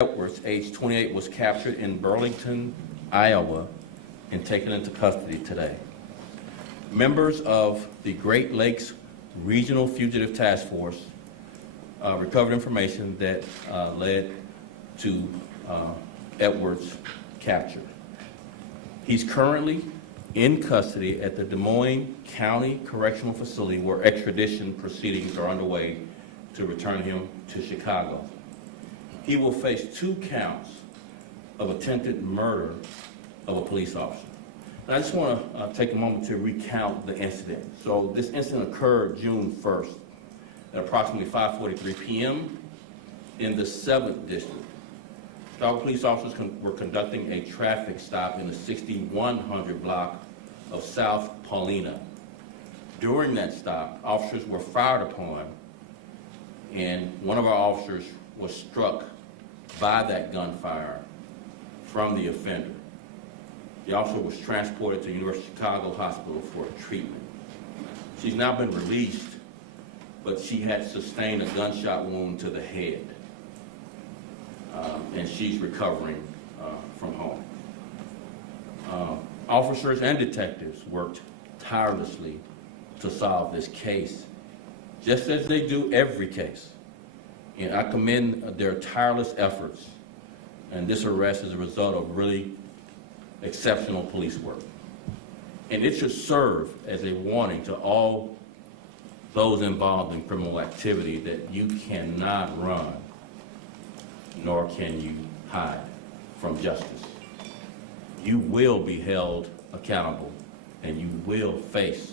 Edwards, age 28, was captured in Burlington, Iowa, and taken into custody today. Members of the Great Lakes Regional Fugitive Task Force recovered information that led to Edwards' capture. He's currently in custody at the Des Moines County Correctional Facility, where extradition proceedings are underway to return him to Chicago. He will face 2 counts of attempted murder of a police officer. And I just want to take a moment to recount the incident. So this incident occurred June 1st at approximately 5:43 p.m. in the 7th District. Chicago police officers were conducting a traffic stop in the 6100 block of South Paulina. During that stop, officers were fired upon, and one of our officers was struck by that gunfire from the offender. The officer was transported to the University of Chicago Hospital for treatment. She's now been released, but she had sustained a gunshot wound to the head, and she's recovering from home. Officers and detectives worked tirelessly to solve this case, just as they do every case. And I commend their tireless efforts, and this arrest is a result of really exceptional police work. And it should serve as a warning to all those involved in criminal activity that you cannot run, nor can you hide from justice. You will be held accountable, and you will face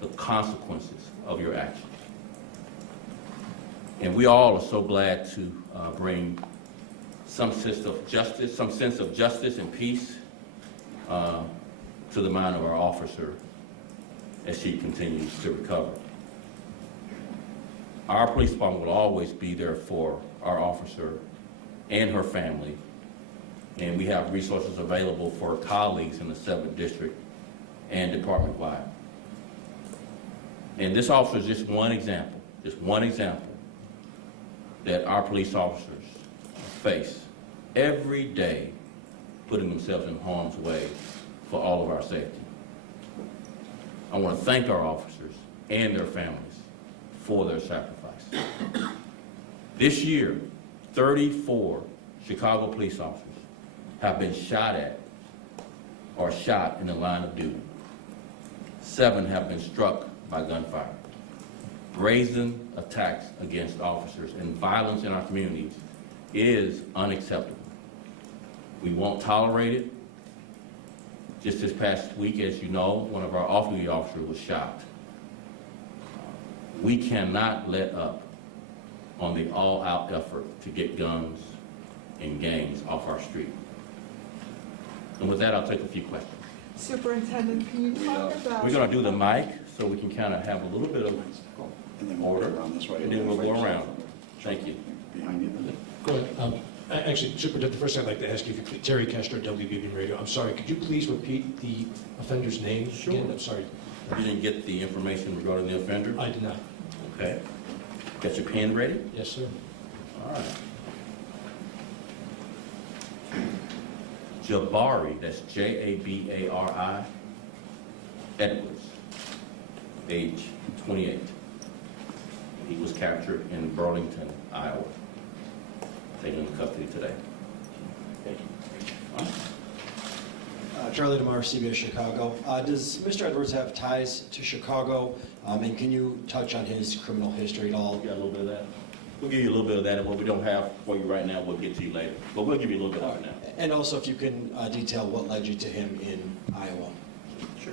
the consequences of your actions. And we all are so glad to bring some sense of justice and peace to the mind of our officer as she continues to recover. Our police department will always be there for our officer and her family, and we have resources available for colleagues in the 7th District and department-wide. And this officer is just one example that our police officers face every day, putting themselves in harm's way for all of our safety. I want to thank our officers and their families for their sacrifice. This year, 34 Chicago police officers have been shot at or shot in the line of duty. 7 have been struck by gunfire. Brazen attacks against officers and violence in our communities is unacceptable. We won't tolerate it. Just this past week, as you know, one of our off-duty officers was shot. We cannot let up on the all-out effort to get guns and gangs off our street. And with that, I'll take a few questions. Superintendent, can you talk about... We're going to do the mic so we can kind of have a little bit of order, and then we'll go around. Thank you. Behind you. Go ahead. Actually, Superintendent, first I'd like to ask you, if you, Terry Kester, WBB Radio. I'm sorry, could you please repeat the offender's name again? I'm sorry. You didn't get the information regarding the offender? I did not. Okay. Got your pen ready? Yes, sir. All right. Jabari, that's Jabari, Edwards, age 28. He was captured in Burlington, Iowa, taken into custody today. Thank you. Charlie DeMar, CBS Chicago. Does Mr. Edwards have ties to Chicago? And can you touch on his criminal history at all? Got a little bit of that. We'll give you a little bit of that, and what we don't have for you right now, we'll get to you later. But we'll give you a little bit of it now. And also, if you can detail what led you to him in Iowa. Sure.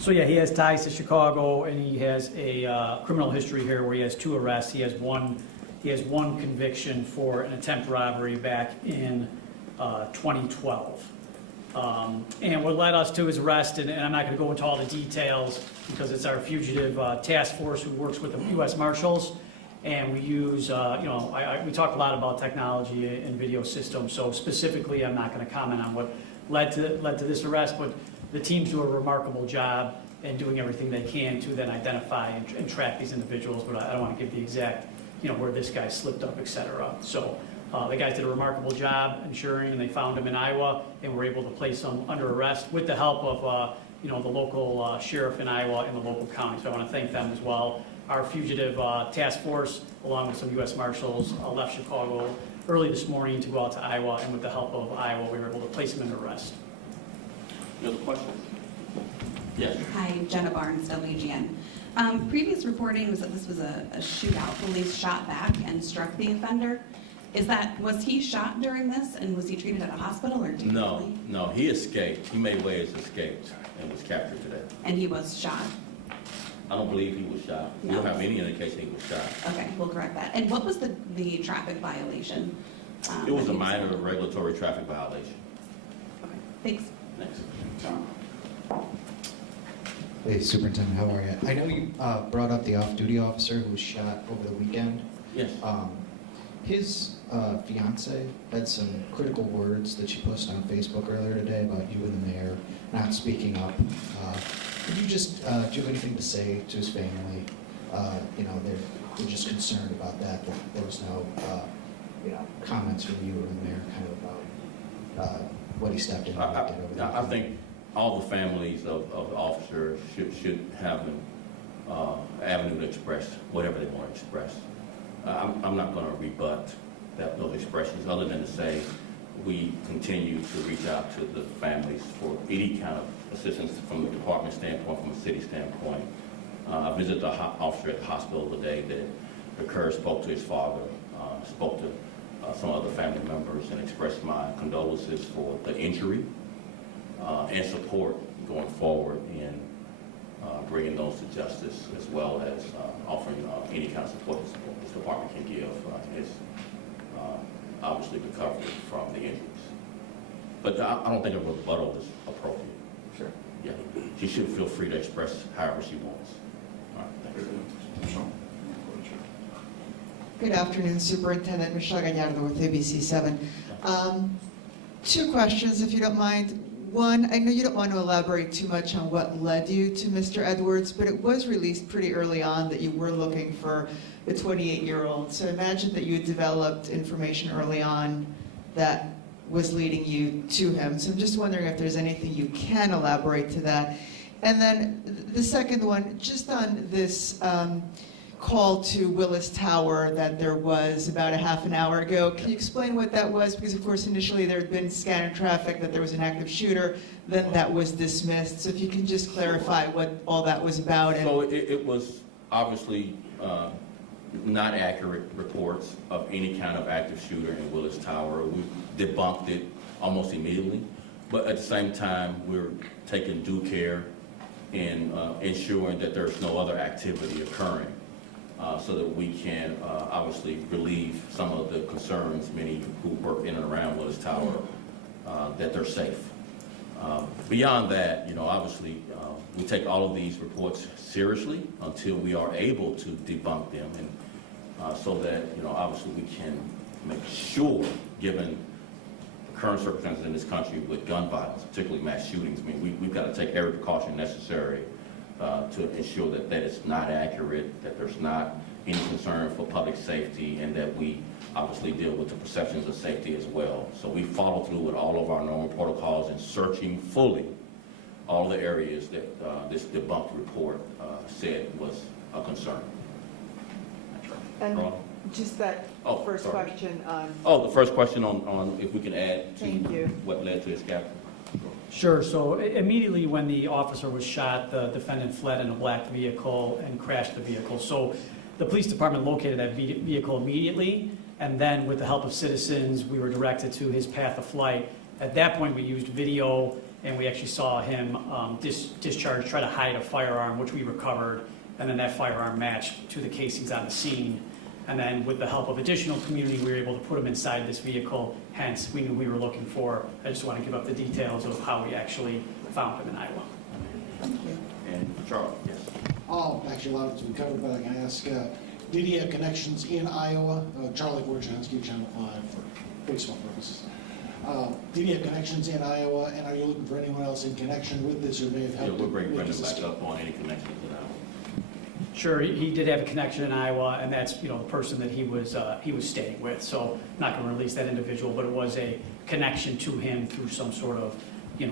So yeah, he has ties to Chicago, and he has a criminal history here where he has 2 arrests. He has one conviction for an attempt robbery back in 2012. And what led us to his arrest, and I'm not going to go into all the details because it's our fugitive task force who works with the U.S. Marshals, and we use, we talk a lot about technology and video systems. So specifically, I'm not going to comment on what led to this arrest, but the teams do a remarkable job in doing everything they can to then identify and track these individuals. But I don't want to give the exact, where this guy slipped up, et cetera. So The guys did a remarkable job ensuring, and they found him in Iowa, and were able to place him under arrest with the help of the local sheriff in Iowa and the local county. So I want to thank them as well. Our fugitive task force, along with some U.S. Marshals, left Chicago early this morning to go out to Iowa, and with the help of Iowa, we were able to place him under arrest. Any other questions? Yes. Hi, Jenna Barnes, WGN. Previous reporting was that this was a shootout. Police shot back and struck the offender. Was he shot during this, and was he treated at a hospital or differently? No, he escaped. He made ways, escaped, and was captured today. And he was shot? I don't believe he was shot. We don't have any indication he was shot. Okay, we'll correct that. And what was the traffic violation? It was a minor regulatory traffic violation. Okay, thanks. Next. Hey, Superintendent, how are you? I know you brought up the off-duty officer who was shot over the weekend. Yes. His fiance had some critical words that she posted on Facebook earlier today about you and the mayor not speaking up. Could you just, do you have anything to say to his family? They're just concerned about that there was no, comments from you or the mayor kind of about what he stepped in and did over the weekend. I think all the families of the officers should have an avenue to express whatever they want to express. I'm not going to rebut those expressions other than to say we continue to reach out to the families for any kind of assistance from the department standpoint, from a city standpoint. I visited the officer at the hospital today that occurred, spoke to his father, spoke to some other family members, and expressed my condolences for the injury and support going forward in bringing those to justice, as well as offering any kind of support this department can give his obviously recovery from the injuries. But I don't think a rebuttal is appropriate. Sure. Yeah, she should feel free to express however she wants. All right, thanks. Good afternoon, Superintendent Michelle Gallardo with ABC7. Two questions, if you don't mind. One, I know you don't want to elaborate too much on what led you to Mr. Edwards, but it was released pretty early on that you were looking for the 28-year-old. So imagine that you had developed information early on that was leading you to him. So I'm just wondering if there's anything you can elaborate to that. And then the second one, just on this call to Willis Tower that there was about a half an hour ago. Can you explain what that was? Because of course initially there had been scattered traffic that there was an active shooter, then that was dismissed. So if you can just clarify what all that was about. So it was obviously not accurate reports of any kind of active shooter in Willis Tower. We debunked it almost immediately, but at the same time we're taking due care in ensuring that there's no other activity occurring. So that we can obviously relieve some of the concerns, many who work in and around Willis Tower, that they're safe. Beyond that, obviously, we take all of these reports seriously until we are able to debunk them, and so that, obviously we can make sure, given the current circumstances in this country with gun violence, particularly mass shootings, we've got to take every precaution necessary to ensure that it's not accurate, that there's not any concern for public safety, and that we obviously deal with the perceptions of safety as well. So we follow through with all of our normal protocols and searching fully all the areas that this debunked report said was a concern. And just that first question on... Oh, the first question on if we can add to Thank you. what led to his capture. Sure. So immediately when the officer was shot, the defendant fled in a black vehicle and crashed the vehicle. So the police department located that vehicle immediately, and then with the help of citizens, we were directed to his path of flight. At that point, we used video, and we actually saw him try to hide a firearm, which we recovered, and then that firearm matched to the casings on the scene. And then with the help of additional community, we were able to put him inside this vehicle. Hence, we knew we were looking for. I just want to give up the details of how we actually found him in Iowa. Thank you. And Charlie, yes. Actually, a lot of it's been covered, but I can ask, did he have connections in Iowa? Charlie Wojciechowski, Channel 5 for baseball purposes. Did he have connections in Iowa, and are you looking for anyone else in connection with this who may have helped? We'll bring Brendan back up on any connections in Iowa. Sure, he did have a connection in Iowa, and that's, the person that he was staying with. So not going to release that individual, but it was a connection to him through some sort of,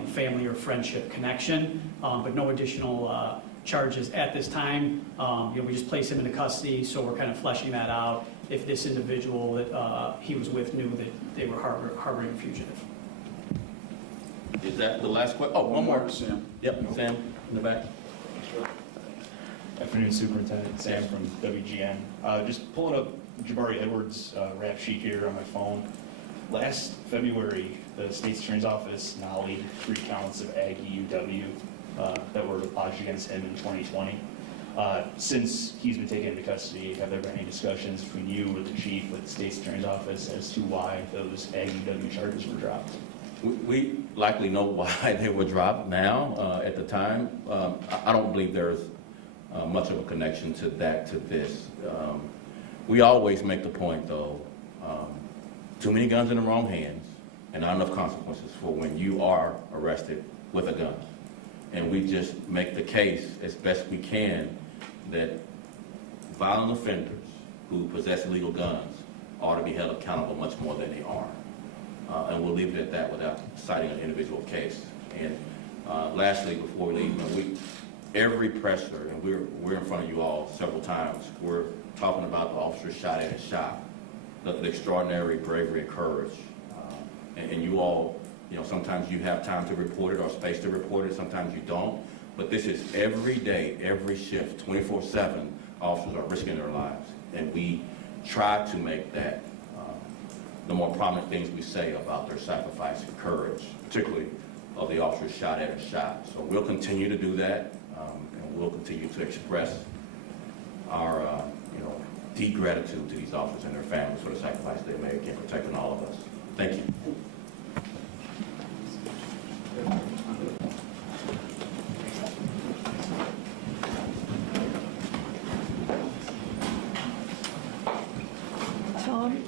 family or friendship connection. But no additional charges at this time. We just placed him into custody, so we're kind of fleshing that out. If this individual that he was with knew that they were harboring a fugitive. Is that the last question? Oh, one more. Sam. Yep, Sam, in the back. Afternoon, Superintendent. Sam from WGN. Just pulling up Jabari Edwards' rap sheet here on my phone. Last February, the State's Attorney's Office nollied 3 counts of Aggie UW that were lodged against him in 2020. Since he's been taken into custody, have there been any discussions between you or the chief with the State's Attorney's Office as to why those Aggie UW charges were dropped? We likely know why they were dropped now. At the time, I don't believe there's much of a connection to this. We always make the point, though, too many guns in the wrong hands and not enough consequences for when you are arrested with a gun. And we just make the case as best we can that violent offenders who possess illegal guns ought to be held accountable much more than they are. And we'll leave it at that without citing an individual case. And lastly, before we leave, every presser, and we're in front of you all several times, we're talking about the officer shot at his shop, the extraordinary bravery and courage. And you all, sometimes you have time to report it or space to report it, sometimes you don't. But this is every day, every shift, 24/7, officers are risking their lives. And we try to make that the more prominent things we say about their sacrifice and courage, particularly of the officers shot at his shop. So we'll continue to do that, and we'll continue to express our deep gratitude to these officers and their families for the sacrifice they make in protecting all of us. Thank you. Tom?